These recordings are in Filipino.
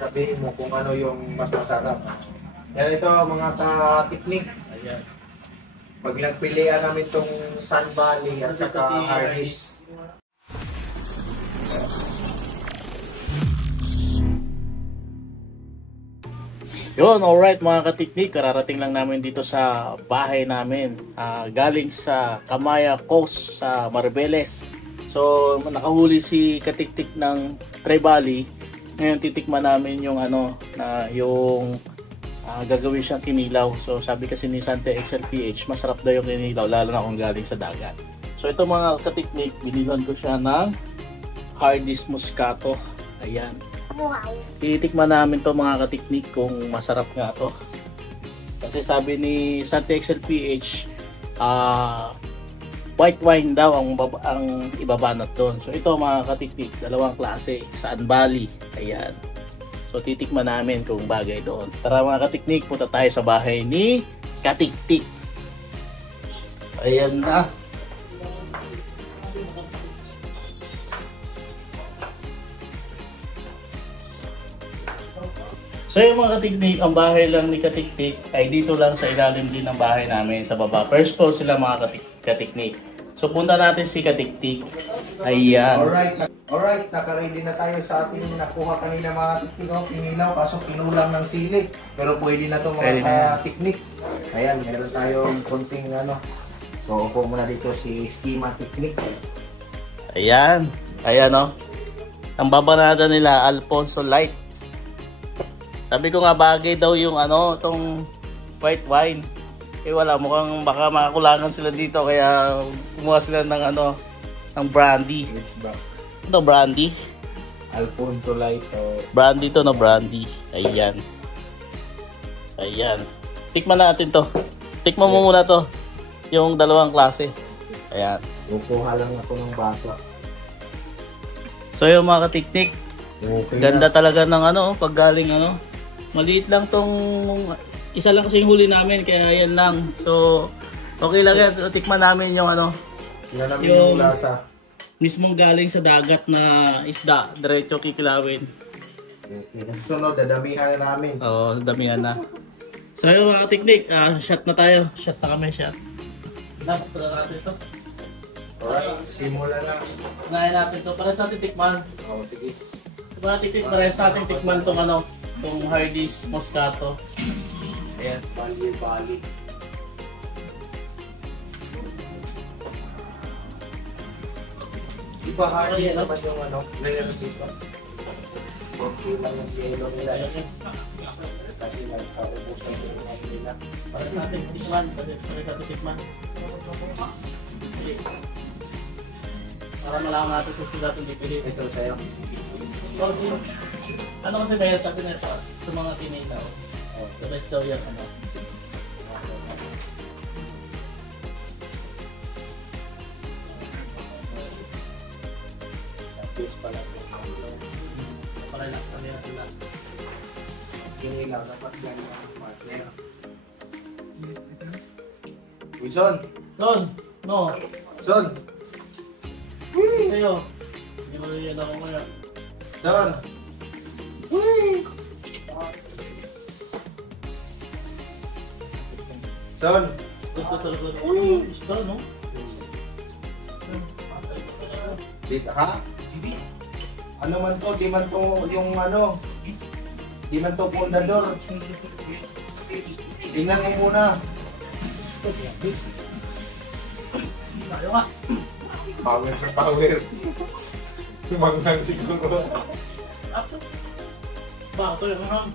sabihin mo kung ano yung mas masarap. Yan ito mga ka-teknik. Ayan. Pag nagpilian namin itong Sun Valley at saka Hardee's. Yun, alright mga katiknik, kararating lang namin dito sa bahay namin. Galing sa Camaya Coast sa Maribeles. So, nakahuli si katiktik ng Trevally. Ngayon titikman namin yung ano, na yung gagawin siyang kinilaw. So, sabi kasi ni Sante XLPH, masarap daw yung kinilaw, lalo na kung galing sa dagat. So, ito mga katiknik, binilhan ko siya ng Hardee's Moscato. Ayan. Wow. Titikman namin to mga katiknik kung masarap nga to. Kasi sabi ni Sante XLPH, white wine daw ang ibabanat doon. So ito mga katiknik, dalawang klase, Sun Valley. Ayan. So titikman namin kung bagay doon. Tara mga katiknik, punta tayo sa bahay ni Katiktik. Ayan na. So yung mga katiktik, ang bahay lang ni Katiktik ay dito lang sa ilalim din ng bahay namin sa baba. First floor sila mga katiktik. So punta natin si Katiktik. Ayan. Alright, naka-ready na tayo sa ating nakuha kanina mga katiktik. Pinilaw, kaso pinulang ng sili. Pero pwede na ito mga katiktik. Ayan, meron tayong konting ano. So upo muna dito si Schema Teknik. Ayan. Ayan o. Ang babanada nila, Alfonso Light. Sabi ko nga bagay daw yung ano, tong white wine. Eh wala, mukhang baka makakulangan sila dito kaya kumuha sila ng ano, ng brandy. Yes, ba? Ito brandy. Alfonso Light. Brandy to, no, brandy. Ayan. Ayan. Tikman natin to. Tikman mo muna to. Yung dalawang klase. Ayan. Kukuha lang ako ng baso. So yung mga katiknik, Okay ganda talaga ng ano, pag galing ano. Maliit lang tong, isa lang kasi yung huli namin, kaya yan lang. So, okay lang yan. Tikman namin yung ano, yan namin yung lasa. mismong galing sa dagat na isda, diretso kikilawin. Okay. Sunod, dadamihan na namin. Oo, damihan na. So yung mga teknik, shot na tayo. Shot na kami, shot. Dapat pala natin ito. Alright, simula na. Unahin natin ito. Para sa ating tikman. Oo, sige. Mga tiktik, parehas natin tikman itong ano, itong Hardee's Moscato. Ayan. Bali. Iba Hardee's naman yung ano, rare dito. Okay lang yung yellow nila. Kasi nagkaubusan yung mga nila. Parehas natin tikman. Parehas natin tikman. Para malaman natin kung sila itong bibili. Ito sa'yo. Ano kasi dahil sabi na ito, sa mga tinitaw. The best daw yan, ano. Tapos pala. Para lang, kami natin lang. Kinilaw, dapat yan yung partner. Uy, Son! Son! No! Son! Sa'yo! Hindi mo yan ako kaya. Son! Son! Ito talaga. Uy! Gusto no? Dito, ha? Ano man to? Di man to yung ano? Di man to pundador. Tingnan mo muna. Tayo nga! Power sa power. Tumangnan siguro. Ba, ito yung ham.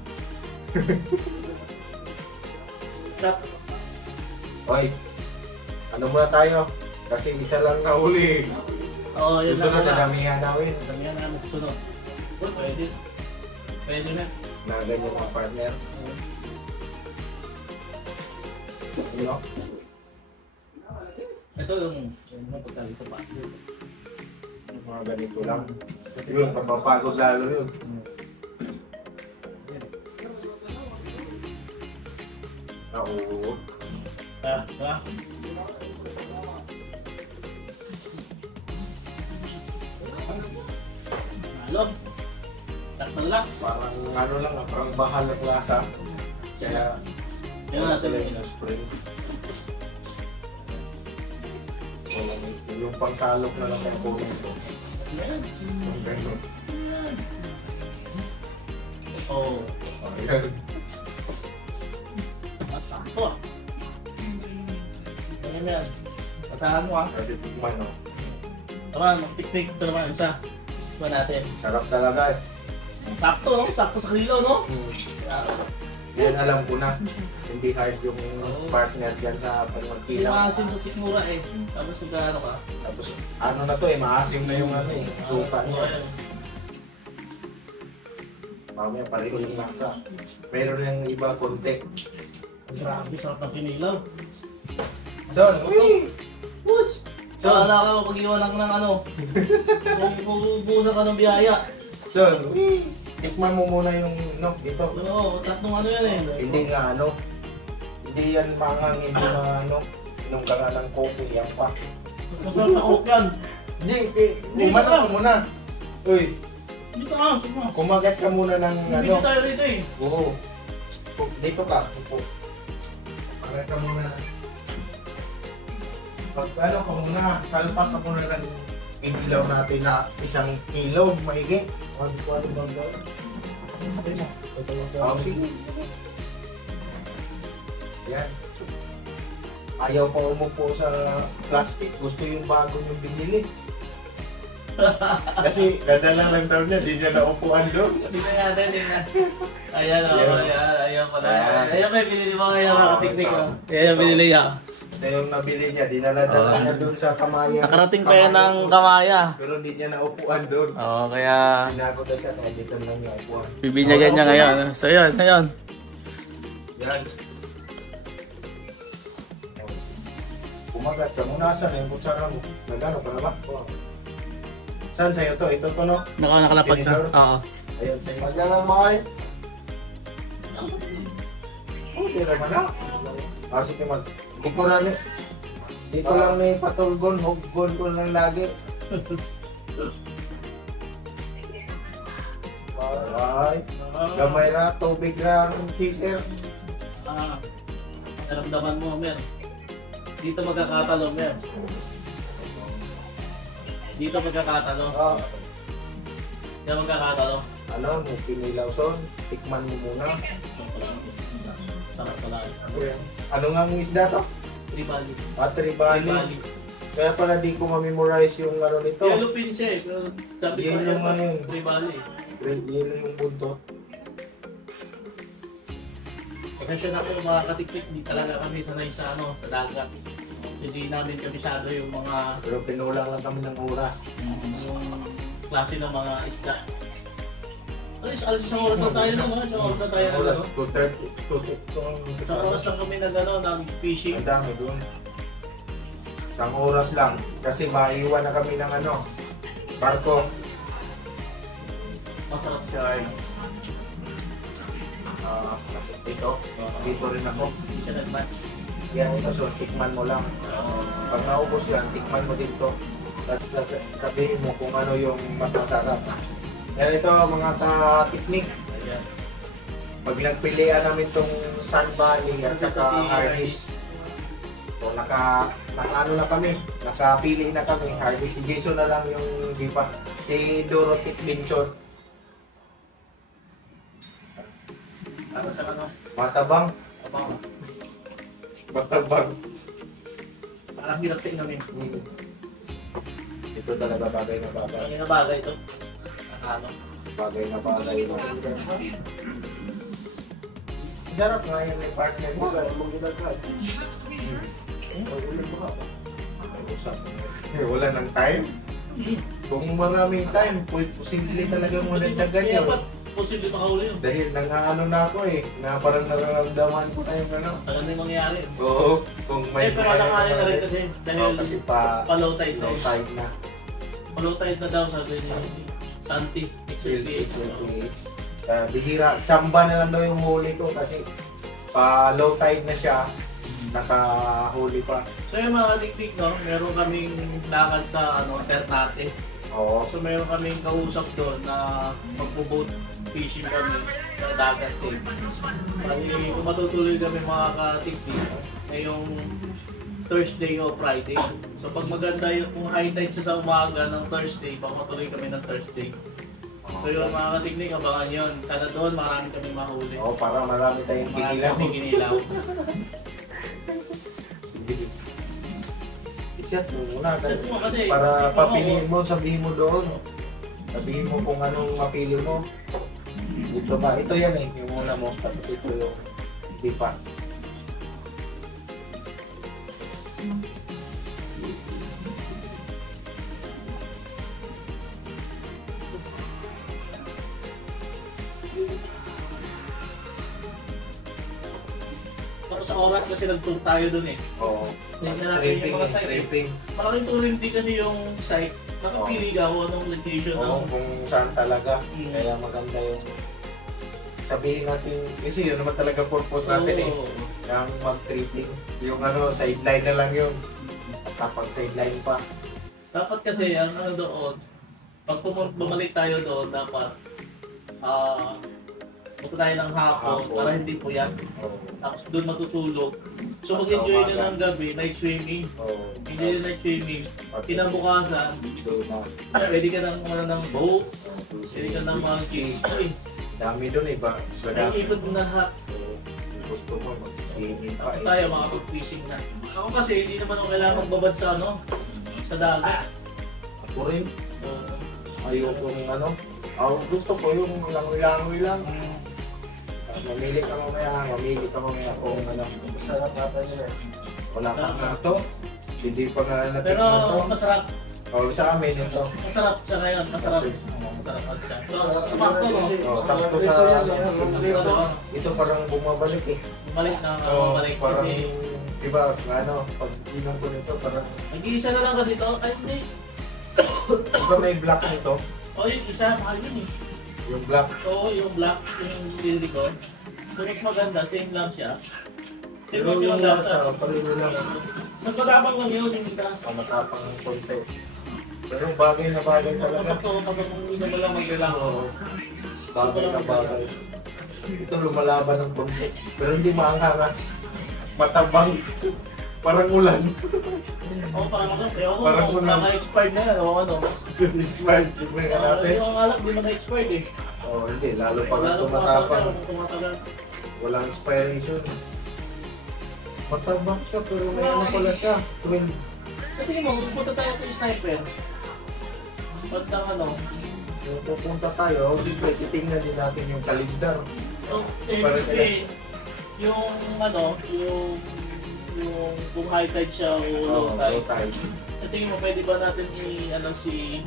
Hoy, ano muna tayo? Kasi isa lang na uli. Oo, yun Susunod lang na damihan namin. Damihan na namin susunod. Pwede. Pwede na. Nagan yung mga partner. Ano? Ito yung pagkalito pa. Yung mga ganito lang. Yun, pagpapagod lalo yun. Oo. Halo. Relax. Parang ano lang, parang bahal ng lasa. Kaya, Yan natin yung spring. Yung pangsalok na lang kaya kunin ko. Yan. Yung gano'n. Yan. Oh. Ayan. At sakto ah. Ano yan? Asahan mo ah. Pwede tikman, no? Tara, mag-picnic. Ito naman isa. Ito natin. Sarap talaga eh. Sakto no? Sakto sa kilo no? Yan alam ko na. Hindi hard yung partner dyan sa Hindi pagmagkilaw. maasim sa sikmura eh. Tapos kung gaano ka. Tapos ano na to eh, maasim na yung ano eh, suka niya. Mamaya pareho yung lasa. Meron yung iba konti. Grabe, sarap ng pinilaw. Son, uy! Push! So, ala ka mapag-iwan lang ng ano. Bubusan ka ng biyaya. Son, uy! Tikman mo muna yung ito. Oo, tatlong ano yan eh. Hindi nga ano. Hindi yan mangang, hindi na ano. Inom ka nga ng coke, yan pa. Masarap na coke yan. Hindi, kumagat ka muna. Uy, Dito ka, sige. kumagat ka muna ng ano. Bibili tayo rito eh. Oo. Dito ka. Upo. Kumagat ka muna. Pag ano ka muna, salpak ka muna ng ibilaw natin na 1 kilo, mahigit. Yan. Ayaw pa umupo sa plastic. Gusto yung bago yung binili. Kasi dadala lang daw niya, di niya naupuan doon. Tingnan natin, tingnan. Ayan o, ayan pala. Ayan. Ayan may binili mo kayo mga katiknik o. Ayan yung binili niya. Ito yung nabili niya, dinala-dala niya doon sa Kamaya. Nakarating pa yan ng Kamaya. Pero hindi niya naupuan doon. Oo, kaya Pinagot na siya, kaya dito lang niya upuan. bibinyagan niya ngayon. So yun, ngayon. Yan. Kumagat ka. Muna saan yung kutsara mo? Nagano pa naman? Saan sa'yo to? Ito to no? Nakalapag na. Oo. Ayan sa'yo. Magyan lang mahal. Okay naman na. Sige mag... Dito lang ni... Dito lang ni patulgon. Huggon ko lang lagi. Alright. Gamay na. Tubig na. Chaser. Naramdaman mo, Mer. Dito magkakatalo, Mer. Dito magkakatalo. Dito magkakatalo. Ano? May pinilaw son. Tikman mo muna. Sarap pala. Ano nga ang isda to? Tribali. Tribali. Kaya pala di ko ma-memorize yung ano nito. Yellowfin siya eh. Pero sabi ko Yellow nga yun. Tribali. Yelo yung buntot. Pasensya na po mga katiktik, di talaga kami sanay sa ano, sa dagat. Hindi namin kabisado yung mga Pero pinulang lang kami ng ura. yung klase ng mga isda. Alis isang oras na tayo no? Isang oras na tayo na ano? 2:30. Isang oras lang kami nag-ano, nag-fishing. Ang dami doon. Isang oras lang. Kasi maiwan na kami ng ano, barko. Masarap si Arnold. Kasi dito rin ako. Hindi siya nag-match. Yan ito, so tikman mo lang. Pag naubos yan, tikman mo dito. Tapos sabihin mo kung ano yung masarap. Yan ito mga ka-tiknik. Ayan. Pag nagpilian namin itong Sun Valley at Ito saka si Hardee's. So ano na kami, nakapili na kami. Hardee's, si Jason na lang yung di pa. Si Dorothy Binchon. Ano sa ano? Matabang. Abang. Matabang. Parang hirap tingnan eh. Ito talaga bagay na bagay. Ang ina bagay ito. Ano? Bagay na bagay. Sarap nga yun may partner mo. Mong ginagad. Wala ng time. Kung maraming time, posible talaga mo nagdagan Kaya yun. ba't posible makahuli yun? Dahil nang-ano na ako eh, na parang nararamdaman ko na yung ano. Tagal na yung mangyari. Oo, kung may... Pero alanganin na rin kasi dahil kasi pa pa-low tide na low yun. tide na. Pa-low tide na daw sabi ni Santi, XLPH. Bihira, samba na lang daw yung huli ko kasi pa low tide na siya, nakahuli pa. So yung mga tiktik, no, meron kaming lakad sa ano, Ternate. Oo. So meron kaming kausap doon na magbo-boat. fishing kami sa dagat eh. Kami, kung matutuloy kami mga katiktik, ngayong Thursday o Friday. So pag maganda yung kung high tide siya sa umaga ng Thursday, baka matuloy kami ng Thursday. So yun mga katiknik, abangan yun. Sana doon marami kami mahuli. Oo, para marami tayong Marami kinilaw. kami ginilaw. I-chat mo muna Chat mo kasi, para kasi papiliin mo, sabihin mo doon. Sabihin mo kung anong mapili mo. Ito ba? Ito yan eh, yung una mo. Tapos ito yung hindi pa. Tapos sa oras kasi nag-tour tayo dun eh. Oo. Tingnan natin yung mga site eh. Tripping. Malaking tulong din kasi yung site. Nakapili ka kung anong location Oo, ng... kung saan talaga. Mm. Kaya maganda yung sabihin natin, kasi yun naman talaga purpose natin eh. Oo. Yung mag-tripping. Yung ano, sideline na lang yun. At kapag sideline pa. Dapat kasi ang ano doon, pag bumalik tayo doon, dapat punta tayo ng hapon Hapon. para hindi puyat. Oo. Tapos doon matutulog. So mag-enjoy na ng gabi, night swimming. Oo. Enjoy na night swimming. Kinabukasan, Doon na. pwede ka ng mga ng boat, pwede ka ng mga kids. Uy, Dami doon eh ba? ay ikot mo na lahat. Gusto mo mag-swimming pa Tapos eh. tayo mga fishing na. Ako kasi hindi naman ako kailangan magbabad sa ano, sa dagat. Ako rin. Ayoko ng ano. Gusto ko yung langoy-langoy lang. Mamili ka mamaya kung ano. Masarap natin yun. Wala pa nga ito. Hindi pa nga natin Pero ito. masarap. Sa amin ito. Masarap siya ngayon, masarap. Masarap siya. So, sumakto no? Sakto sa Ano? ito parang bumabalik eh. Bumalik na, bumalik Parang, kasi. diba, ano, pag inom ko nito, parang, Nag-iisa na lang kasi ito. Ay, hindi. diba may black nito? O, yung isa, mahal yun eh. Yung black. Oo, yung black, yung dili ko. So, mas maganda, same lang siya. Same Pero lang siya yung ang lasa, lasa. pareho lang. Mas matapang lang yun, hindi ka. Matapang ng konti. Pero bagay na bagay talaga. Kapag kung gusto mo lang mag-relax. Oo. Bagay na bagay. Ito lumalaban ng konti. Pero hindi maanghanga. Matabang. Parang ulan. Oo, parang ano. Kaya ako, Parang kung ulan. naka-expired na yan, o ano. Smart. Tignan nga natin. Yung alak, di naka-expired eh. Oo, hindi. Lalo pag Lalo pa sa tumatapang. kung tumatagal. Walang expiration. Matabang siya pero may ano pala siya. 12. Kasi mo, pupunta tayo kay sniper. Pagtang ano. Kung pupunta tayo, titingnan din natin yung kalendar. So, kasi, yung ano, yung kung high tide siya o low Oo, tide. so tayo. Sa tingin mo, pwede ba natin ano si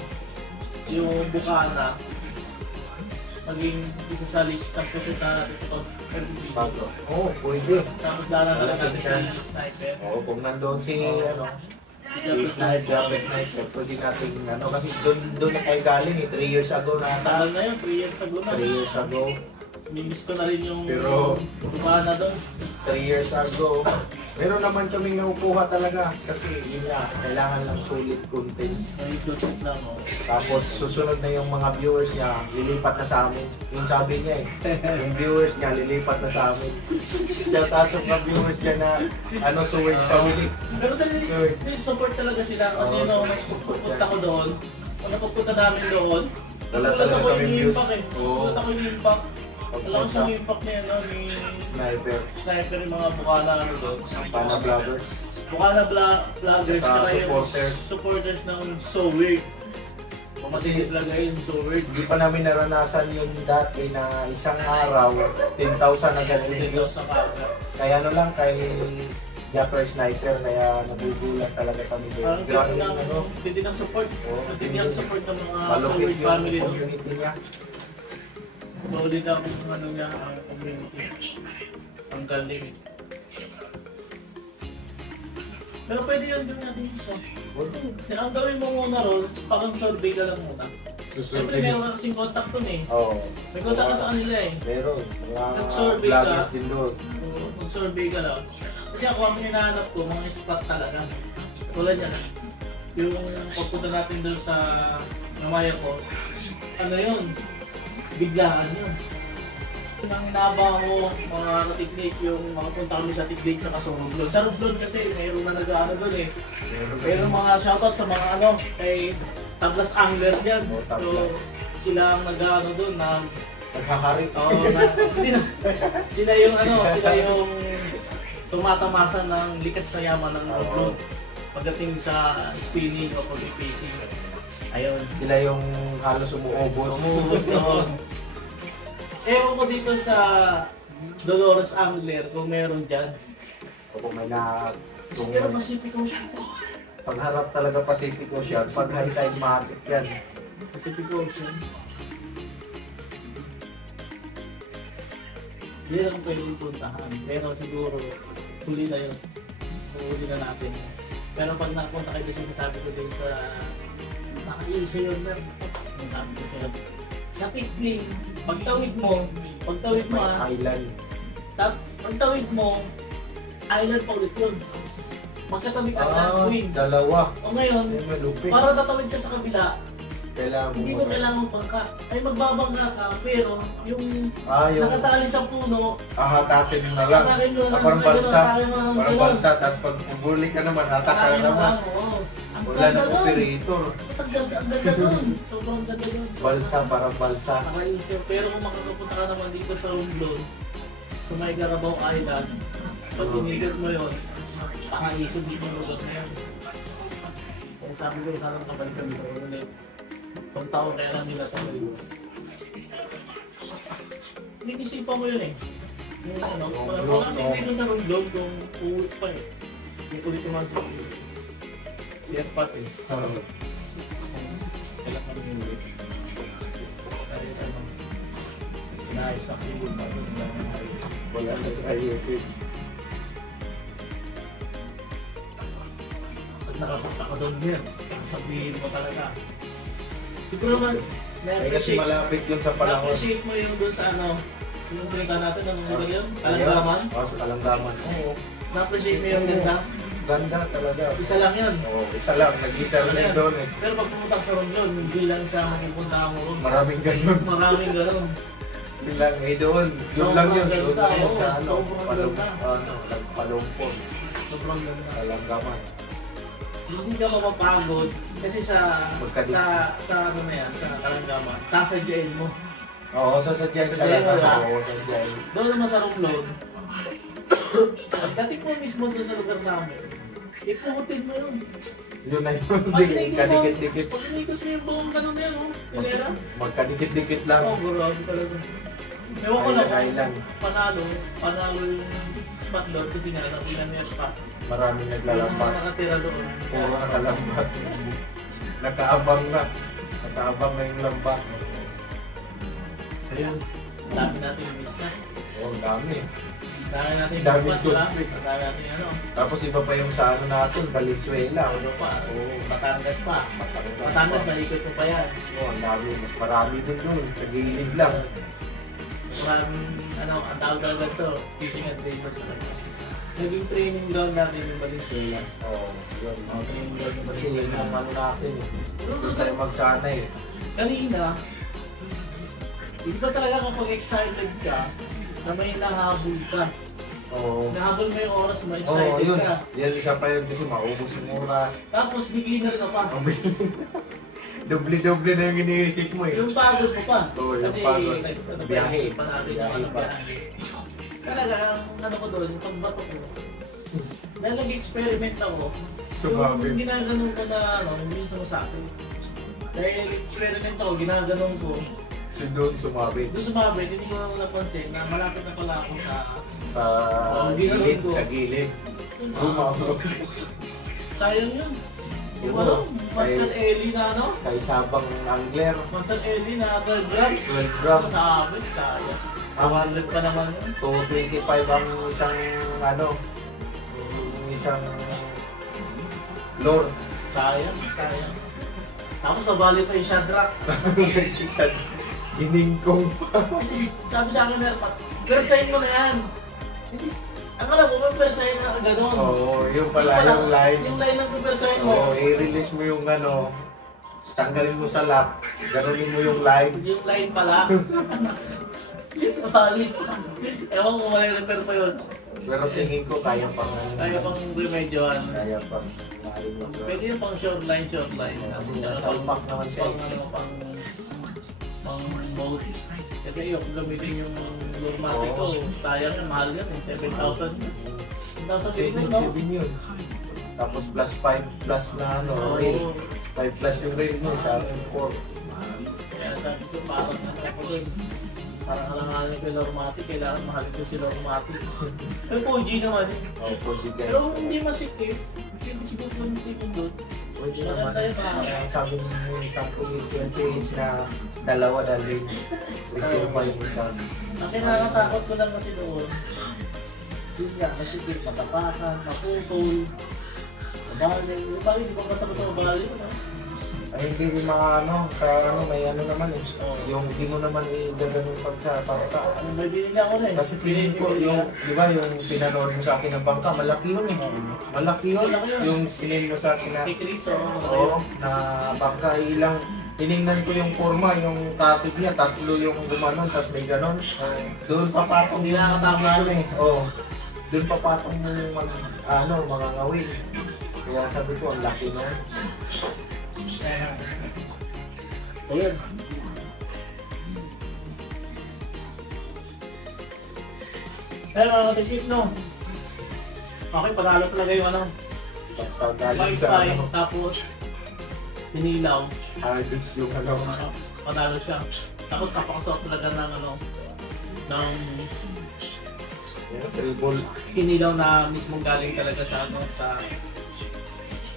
yung Bukana maging isa sa list ng pupunta natin sa pag-review. Bago. Oo, pwede. Tapos lalala lang natin si sniper. Oo, kung nandoon si ano, si Sniper, Japanese Sniper, pwede natin ano, kasi doon na tayo galing eh, 3 years ago na ata. Tagal na yun, 3 years ago na. 3 years ago. Minis ko na rin yung Pero- Bukana doon. 3 years ago. Meron naman kaming nakukuha talaga kasi yun nga, kailangan lang sulit content. May content lang, oh. Tapos susunod na yung mga viewers niya, lilipat na sa amin. Yung sabi niya eh, yung viewers niya lilipat na sa amin. Shout out sa mga viewers niya na ano, Suez family. Pero support talaga sila kasi Oo, nung support pupunta ko doon, kung napupunta namin doon, Wala nagulat talaga ako kaming yung views. impact eh. Oo. Nagulat ako yung impact. Alam ko Pagpunta, yung impact niya, no, ni Sniper, sniper yung mga Bukana ano doon. Pana Vloggers. Bukana vloggers, Tsaka tsaka yung supporters. supporters ng So Weird. Kasi talaga yung So Weird. Hindi pa namin naranasan yung dati na isang araw, 10,000 agad yung Dito views. sa Kaga. Kaya ano lang kay Japper Sniper, kaya nagugulat talaga kami doon. Parang Grabe dito yung ng ano, hindi ng support. Oo, Hindi ang support ng mga So malupit Weird yung family doon. community niya. Solid ang ano niya, ang community. Ang galing. Pero pwede yun doon natin ito. Ang gawin mo muna ron, parang survey ka lang muna. Siyempre meron kasing contact doon eh. Oo. May contact ka sa kanila eh. Meron. Mga Nag-survey ka. vloggers din doon. Mag-survey ka lang. Kasi ako ang hinahanap ko, mga spot talaga. Tulad yan. Yung pagpunta natin doon sa Namaya ko, ano yun? biglaan yun. Nang inaabangan ko mga katiknik yung makapunta kami sa tiknik sa Kasurumblon. Sa Rumblon kasi mayroon na nag-ano doon eh. Mayroon mga shoutout sa mga ano kay Tablas Angler dyan. So sila ang nag-ano doon na Nagkakari. hindi na. Sila yung ano, sila yung tumatamasan ng likas na yaman ng Rumblon pagdating sa spinning o pag-fishing. Ayun. Sila yung halos umuubos. Ewan ko dito sa Dolores Angler kung meron dyan. O kung may na... Pero Pacific Ocean. Pagharap talaga Pacific Ocean, pag high tide market yan. Pacific Ocean. Hindi na kung pwede puntahan. Pero siguro, huli na yun. Huli na natin. Pero pag napunta kayo doon, sinasabi ko din sa nakaisa yun na. Sabi ko sa'yo. Sa tikling, pagtawid mo Island. pagtawid mo, island pa ulit yun. Magkatabi ka na, dalawa. O ngayon, para tatawid ka sa kabila, hindi mo kailangan bangka. Ay magbabangka ka, pero yung nakatali sa puno, hatakin mo na lang. Parang balsa, tapos pag bubuli ka naman, hatak ka naman. Wala na operator. Ang ganda doon. Sobrang ganda doon. Balsa, parang balsa. Nakaisip. Pero kung makakapunta ka naman dito sa Romblon, sa may Carabao Island, pag inigot mo yun, nakaisip dito yung lugar na yun. Kaya sabi ko, sarang kabalik kami ito ulit. Kung taon kaya lang nila tayo. Nitisipan mo yun eh. Yung ano, wala kasi dito sa Romblon kung uuwi pa eh. Yung ulit yung mga siya pat eh. Kailan kami yung ulit. Kaya sa mga sinayos na siguro pa ito ng wala na ayusin. Pag nakapunta ka doon yan, sabihin mo talaga. Siguro naman, kasi malapit yun sa panahon. na-appreciate mo yung doon sa ano, yung punta natin, anong lugar yun? Kalanggaman? Oo, sa Kalanggaman. Oo. Na-appreciate mo yung ganda? Ganda talaga. Isa lang yun. Oo, isa lang. Nag-isa lang doon eh. Pero pag pumunta ka sa Romblon, hindi lang sa makipunta mo ron. Maraming ganun. Maraming ganun. Yun lang, doon. Doon lang yun. Doon lang yun sa ano. Palumpon. Sobrang ganda. Kalanggaman. Hindi ka mapapagod kasi sa ano na yan, sa Kalanggaman, sasadyain mo. Oo, sasadyain ka lang. Oo, sasadyain. Doon naman sa Romblon, pagdating mo mismo doon sa lugar namin, ipuhutin mo yun. Yun na yun. Magkadikit-dikit. Pag inikot mo yung buong ganun yan, hilera. Magkadikit-dikit lang. Oo, grabe talaga. Ewan ko lang, panalo yung spot doon kasi nga nakilan niya spot. Maraming naglalambat. Yung nakatira doon. Puro nakalambat. Nakaabang na. Nakaabang na yung lambat. Ayun, dami natin yung miss na. Oo, dami. Dami natin yung Daming spot, suspect. dami natin yung ano. Tapos iba pa yung sa ano natin, Valenzuela. Ano pa? Batangas pa. Batangas, malikot mo pa yan. Oo, ang dami. Mas marami din doon. Sa gilid lang. Maraming, ano, ang tawag talaga ito, fishing and labor sa kanya. Naging training ground natin yung Valenzuela. Oo, yun. Training ground yung Kasi yun Valenzuela. ang ano natin eh. Doon tayo magsanay eh. Kanina, hindi ba talaga kapag excited ka, na may nahabol ka? Oo. Nahabol mo yung oras mo, Oo, excited yun. ka. Yan isa pa yun kasi maubos yung oras. Tapos beginner ka pa. Doble-doble na yung iniisip mo eh. Yung pagod mo pa. Oo, yung Kasi pagod. biyahe Biyahe. pa natin Biyahe yung pa. biyahe. Talaga, ang ano ko doon, yung pagbato ko. Dahil nag-experiment ako. Sumabi. Yung ginaganon ko na, ano, hindi sumasakit. Dahil nag-experiment ako, ginaganon ko. So doon sumabi. Doon sumabit, hindi ko naman napansin na malapit na pala ako Sa ginaganon gilid, ko. sa gilid. Bumabog. Sayang yun. Yung Oo. ano, Master Ellie na ano? Kay Sabang Angler. Master Ellie na 12 grams. 12 grams. Sabit, sayang. 200 pa naman yun. 225 ang isang ano, yung isang lure. Sayang. Tapos nabali pa yung Shadrack. Giningkong pa. Kasi sabi sa akin, persahin mo na yan. Hindi. Akala mo, may persahin na gano'n. Oo, yung pala yung line. Yung line ng persahin mo. Oo, i-release mo yung ano, tanggalin mo sa lock, ganunin mo yung line. Yung line pala. Valid. Ewan ko wala yung repair pa yun. Pero tingin ko kaya pang Kaya pang remedyohan. Kaya pang Pwede yung pang short line. kasi nasalpak naman siya. Pang boat. Kasi yung gamitin yung Lurmatic ko, sayang na mahal yan, 7,000. 7,000 no? 7 yun. Tapos plus 5 plus na ano, rail. 5 plus yung rail mo sa akin 4. Kaya sabi ko parang ako dun. Parang alanganin ko yung Lurmatic, kailangan mahalin ko si Lurmatic. Pero 4G naman eh. Oh, 4G guys. Pero hindi masikip, hindi siguro gamitin yung doon. Pwede naman. Kaya sabi mo isang PH na dalawa dahil reserve pa yung isa. Ang kinakatakot ko lang kasi doon, yun nga, masikip, matapakan, maputol, mabali. Bakit hindi ko kasama sa mabali ko, no? Ay hindi yung mga ano, sa ano, may ano naman eh. Yung di mo naman i-gaganon pag sa bangka. May binili ako na eh. Kasi tingin ko yung, di ba yung pinanood mo sa akin ng bangka, malaki yun eh. Malaki yun. Yung pinin mo sa akin na, Kay Chris, oo, na bangka ilang, tinignan ko yung forma, yung katig niya, 3 yung gumanon, tapos may ganon. Doon papatong yung ano eh. Oo. Doon papatong yung mga ngawin. Kaya sabi ko, ang laki nun. So yun. Pero mga katisip, no? Okay, panalo talaga yung ano. Paggaling sa Wi-Fi, ano, tapos sinilaw. hardest yung ano. Panalo siya. Tapos kapakasok talaga ng ano, ng Tribal. kinilaw na mismong galing talaga sa ano, sa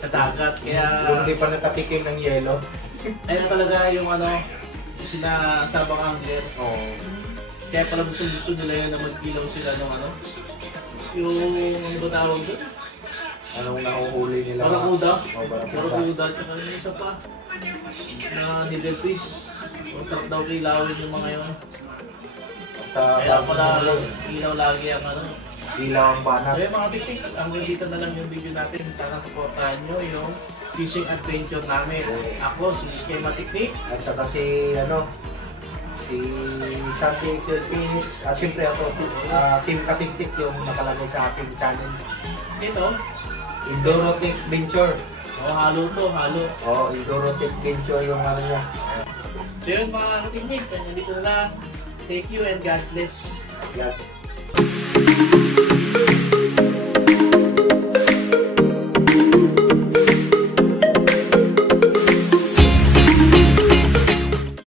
dagat. Kaya Yung hindi pa nakatikim ng yelo. ayun talaga yung ano, yung sila sabang angler. Oo. Kaya pala gusto nila yun na magkilaw sila ng ano, yung ano ba tawag doon? Anong nahuhuli nila? Barakuda. Oo, barakuda. Barakuda, tsaka yung isa pa na needlefish. Masarap daw kilawin yung mga yun. Kaya pala ilaw lagi ang ano. Ilaw ang So banat. yung mga tiktik, hanggang dito na lang yung video natin. Sana supportahan nyo yung fishing adventure namin. Ako, si Skema Tiktik. At saka si Santi XLPH. At syempre ako, Team Katiktik yung nakalagay sa aking channel. Ito, Indorotic Venture. halo to, halo. Oo, Indorotic Venture yung ano niya. So yun mga katiktik, nandito na lang. Thank you and God bless. Yan.